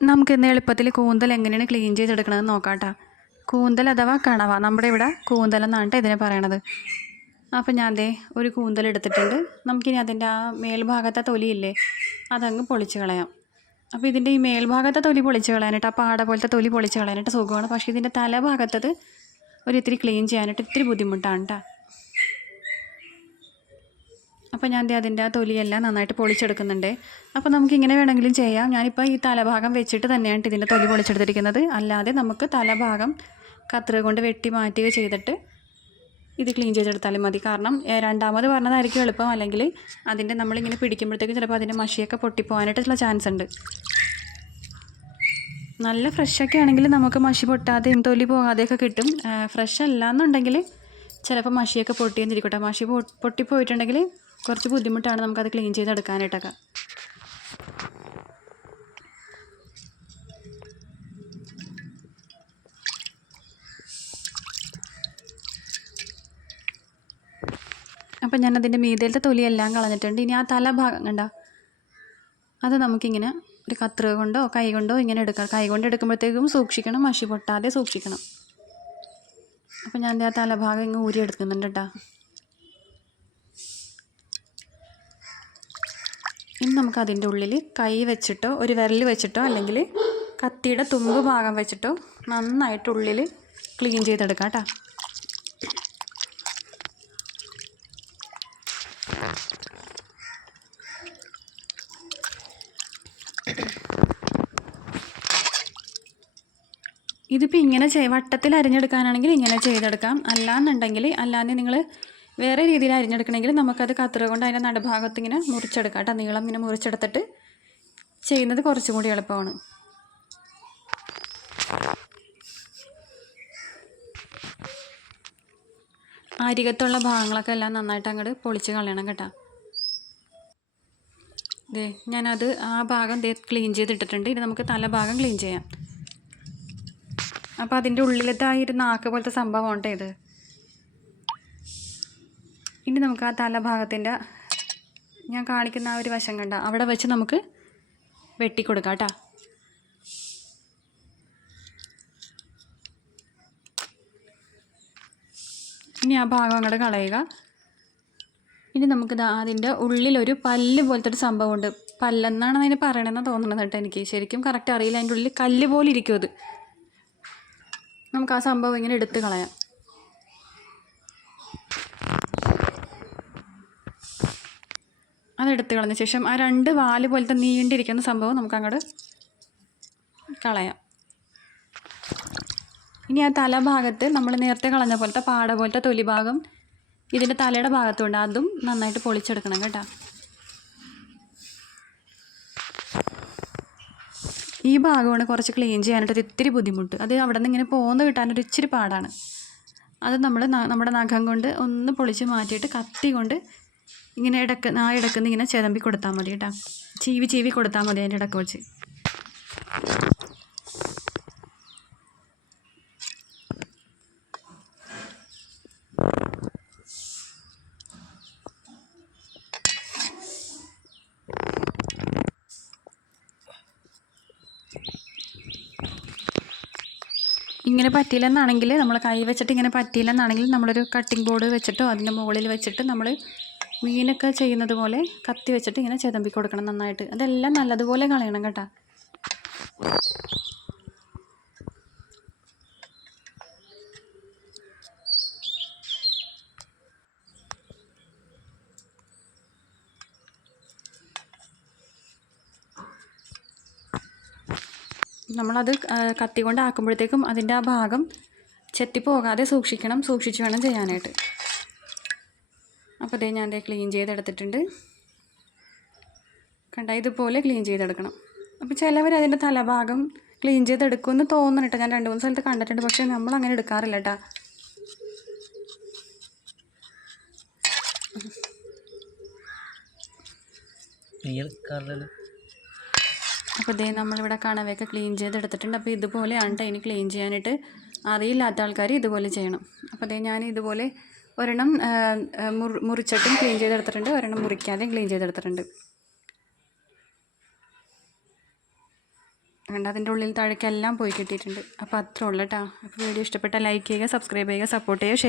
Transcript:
നമുക്ക് ഇന്ന് എളുപ്പത്തിൽ കൂന്തൽ എങ്ങനെയാണ് ക്ലീൻ ചെയ്തെടുക്കണമെന്ന് നോക്കാട്ടോ. കൂന്തൽ അഥവാ കണവ നമ്മുടെ ഇവിടെ കൂന്തൽ എന്നാണ് ഇതിനെ പറയണത്. അപ്പോൾ ഞാൻ ദേ ഒരു കൂന്തൽ എടുത്തിട്ടുണ്ട്. നമുക്കിനി അതിന്റെ ആ മേൽഭാഗത്തെ തൊലിയില്ലേ അതങ്ങ് പൊളിച്ച് കളയാം. അപ്പോൾ ഇതിന്റെ ഈ മേൽഭാഗത്തെ തൊലി പൊളിച്ച് കളയാനായിട്ട് ആ പാട പോലത്തെ തൊലി പൊളിച്ച് കളയാനായിട്ട് സുഖമാണ്. പക്ഷേ ഇതിന്റെ തലഭാഗത്തത് ഒരു ഇത്തിരി ക്ലീൻ ചെയ്യാനായിട്ട് ഇത്തിരി ബുദ്ധിമുട്ടാണ് കേട്ടോ. അപ്പോൾ ഞാൻ അതിന്റെ ആ തൊലിയെല്ലാം നന്നായിട്ട് പൊളിച്ചെടുക്കുന്നുണ്ട്. അപ്പോൾ നമുക്ക് ഇങ്ങനെ വേണമെങ്കിലും ചെയ്യാം. ഞാനിപ്പോൾ ഈ തലഭാഗം വെച്ചിട്ട് തന്നെയാണ് ഇതിന്റെ തൊലി പൊളിച്ചെടുത്തിരിക്കുന്നത്. അല്ലാതെ നമുക്ക് തലഭാഗം കത്രിക കൊണ്ട് വെട്ടി മാറ്റുക ചെയ്തിട്ട് ഇത് ക്ലീൻ ചെയ്തെടുത്താലും മതി. കാരണം രണ്ടാമത് പറഞ്ഞതായിരിക്കും എളുപ്പം. അല്ലെങ്കിൽ അതിന്റെ നമ്മളിങ്ങനെ പിടിക്കുമ്പോഴത്തേക്കും ചിലപ്പോൾ അതിന്റെ മഷിയൊക്കെ പൊട്ടിപ്പോകാനായിട്ടുള്ള ചാൻസ് ഉണ്ട്. നല്ല ഫ്രഷൊക്കെ ആണെങ്കിൽ നമുക്ക് മഷി പൊട്ടാതെയും തൊലി പോകാതെയൊക്കെ കിട്ടും. ഫ്രഷ് അല്ല എന്നുണ്ടെങ്കിൽ ചിലപ്പോൾ മഷിയൊക്കെ പൊട്ടിയെന്നിരിക്കട്ടെ. മഷി പൊട്ടിപ്പോയിട്ടുണ്ടെങ്കിൽ കുറച്ച് ബുദ്ധിമുട്ടാണ് നമുക്കത് ക്ലീൻ ചെയ്തെടുക്കാനായിട്ടൊക്കെ. അപ്പം ഞാൻ അതിന്റെ മീതയിലത്തെ തൊലിയെല്ലാം കളഞ്ഞിട്ടുണ്ട്. ഇനി ആ തലഭാഗം കണ്ട? അത് നമുക്കിങ്ങനെ ഒരു കത്രിക കൊണ്ടോ കൈ കൊണ്ടോ ഇങ്ങനെ എടുക്കാം. കൈ കൊണ്ട് എടുക്കുമ്പോഴത്തേക്കും സൂക്ഷിക്കണം മഷി പൊട്ടാതെ സൂക്ഷിക്കണം. അപ്പം ഞാൻ ആ തലഭാഗം ഇങ്ങ് ഊരി എടുക്കുന്നുണ്ട് കേട്ടോ. ഇനി നമുക്ക് അതിന്റെ ഉള്ളിൽ കൈ വെച്ചിട്ടോ ഒരു വിരൽ വെച്ചിട്ടോ അല്ലെങ്കിൽ കത്തിയുടെ തുമ്പ് ഭാഗം വെച്ചിട്ടോ നന്നായിട്ട് ഉള്ളിൽ ക്ലീൻ ചെയ്തെടുക്കാം കേട്ടോ. ഇതിപ്പോൾ ഇങ്ങനെ ചെയ് വട്ടത്തിൽ അരിഞ്ഞെടുക്കാനാണെങ്കിൽ ഇങ്ങനെ ചെയ്തെടുക്കാം. അല്ലാന്നുണ്ടെങ്കിൽ അല്ലാതെ നിങ്ങൾ വേറെ രീതിയിൽ അരിഞ്ഞെടുക്കണമെങ്കിൽ നമുക്കത് കത്രിക കൊണ്ട് അതിന്റെ നടുഭാഗത്ത് ഇങ്ങനെ മുറിച്ചെടുക്കാം കേട്ടോ. നീളം ഇങ്ങനെ മുറിച്ചെടുത്തിട്ട് ചെയ്യുന്നത് കുറച്ചും കൂടി എളുപ്പമാണ്. അരികത്തുള്ള ഭാഗങ്ങളൊക്കെ എല്ലാം നന്നായിട്ട് അങ്ങോട്ട് പൊളിച്ച് കളയണം കേട്ടോ. ദേ ഞാനത് ആ ഭാഗം ദേ ക്ലീൻ ചെയ്തിട്ടിട്ടുണ്ട്. ഇനി നമുക്ക് തലഭാഗം ക്ലീൻ ചെയ്യാം. അപ്പോൾ അതിന്റെ ഉള്ളിലത്തെ ആ ഒരു നാക്ക് പോലത്തെ സംഭവം ഉണ്ടോ ഇത്. ഇനി നമുക്ക് ആ തലഭാഗത്തിന്റെ ഞാൻ കാണിക്കുന്ന ആ ഒരു വശം കണ്ട അവിടെ വെച്ച് നമുക്ക് വെട്ടിക്കൊടുക്കാം കേട്ടോ. ഇനി ആ ഭാഗം അങ്ങോട്ട് കളയുക. ഇനി നമുക്ക് അതിന്റെ ഉള്ളിലൊരു പല്ല് പോലത്തെ ഒരു സംഭവമുണ്ട്. പല്ലെന്നാണ് അതിന് പറയണമെന്ന് തോന്നുന്നത് കേട്ടോ എനിക്ക്. ശരിക്കും കറക്റ്റ് അറിയില്ല. അതിന്റെ ഉള്ളിൽ കല്ല് പോലെ ഇരിക്കും അത്. നമുക്ക് ആ സംഭവം ഇങ്ങനെ എടുത്ത് കളയാം. അതെടുത്ത് കളഞ്ഞ ശേഷം ആ രണ്ട് വാൽ പോലത്തെ നീണ്ടിരിക്കുന്ന സംഭവം നമുക്ക് അങ്ങോട്ട് കളയാം. ഇനി ആ തലഭാഗത്ത് നമ്മൾ നേരത്തെ കളഞ്ഞ പോലത്തെ പാട പോലത്തെ തൊലി ഭാഗം ഇതിന്റെ തലയുടെ ഭാഗത്തുണ്ട്. അതും നന്നായിട്ട് പൊളിച്ചെടുക്കണം കേട്ടോ. ഈ ഭാഗമാണ് കുറച്ച് ക്ലീൻ ചെയ്യാനായിട്ട് ഇത്തിരി ബുദ്ധിമുട്ട്. അത് അവിടെ നിന്ന് ഇങ്ങനെ പോകുന്ന കിട്ടാനൊരു ഇച്ചിരി പാടാണ്. അത് നമ്മൾ നമ്മുടെ നഖം കൊണ്ട് ഒന്ന് പൊളിച്ച് മാറ്റിയിട്ട് കത്തി കൊണ്ട് ഇങ്ങനെ ഇടയ്ക്ക് ആ ഇടക്കുന്ന് ഇങ്ങനെ ചിതമ്പി കൊടുത്താൽ മതി കേട്ടോ. ചീവി ചീവി കൊടുത്താൽ മതി അതിന്റെ ഇടയ്ക്ക് വെച്ച്. ഇങ്ങനെ പറ്റിയില്ലെന്നാണെങ്കിൽ നമ്മൾ കൈ വെച്ചിട്ട് ഇങ്ങനെ പറ്റിയില്ലെന്നാണെങ്കിൽ നമ്മളൊരു കട്ടിംഗ് ബോർഡ് വെച്ചിട്ടോ അതിന്റെ മുകളിൽ വെച്ചിട്ട് നമ്മൾ മീനൊക്കെ ചെയ്യുന്നത് പോലെ കത്തി വെച്ചിട്ട് ഇങ്ങനെ ചെതമ്പി കൊടുക്കണം നന്നായിട്ട്. അതെല്ലാം നല്ലതുപോലെ കളയണം കേട്ടോ. നമ്മളത് കത്തി കൊണ്ട് ആക്കുമ്പോഴത്തേക്കും അതിന്റെ ആ ഭാഗം ചെത്തിപ്പോകാതെ സൂക്ഷിക്കണം സൂക്ഷിച്ച് വേണം ചെയ്യാനായിട്ട്. അപ്പോൾ ദേ ഞാൻ ദേ ക്ലീൻ ചെയ്തെടുത്തിട്ടുണ്ട്. കണ്ട ഇതുപോലെ ക്ലീൻ ചെയ്തെടുക്കണം. അപ്പോൾ ചിലവർ അതിന്റെ തലഭാഗം ക്ലീൻ ചെയ്തെടുക്കുമെന്ന് തോന്നണം കേട്ടോ. ഞാൻ രണ്ട് മൂന്ന് സ്ഥലത്ത് കണ്ടിട്ടുണ്ട് പക്ഷേ നമ്മൾ അങ്ങനെ എടുക്കാറില്ല കേട്ടോ. അപ്പോൾ ഇതേ നമ്മളിവിടെ കണവയൊക്കെ ക്ലീൻ ചെയ്തെടുത്തിട്ടുണ്ട്. അപ്പോൾ ഇതുപോലെയാണ് കേട്ടോ ഇനി ക്ലീൻ ചെയ്യാനായിട്ട്. അറിയില്ലാത്ത ആൾക്കാർ ഇതുപോലെ ചെയ്യണം. അപ്പോൾ അതേ ഞാൻ ഇതുപോലെ ഒരെണ്ണം മുറിച്ചിട്ടും ക്ലീൻ ചെയ്തെടുത്തിട്ടുണ്ട് ഒരെണ്ണം മുറിക്കാതെയും ക്ലീൻ ചെയ്തെടുത്തിട്ടുണ്ട്. കണ്ട അതിന്റെ ഉള്ളിൽ താഴേക്കെല്ലാം പോയി കിട്ടിയിട്ടുണ്ട്. അപ്പോൾ അത്രേ ഉള്ളൂ കേട്ടോ അപ്പോൾ വീഡിയോ ഇഷ്ടപ്പെട്ടാൽ ലൈക്ക് ചെയ്യുക സബ്സ്ക്രൈബ് ചെയ്യുക സപ്പോർട്ട് ചെയ്യുക ഷെയർ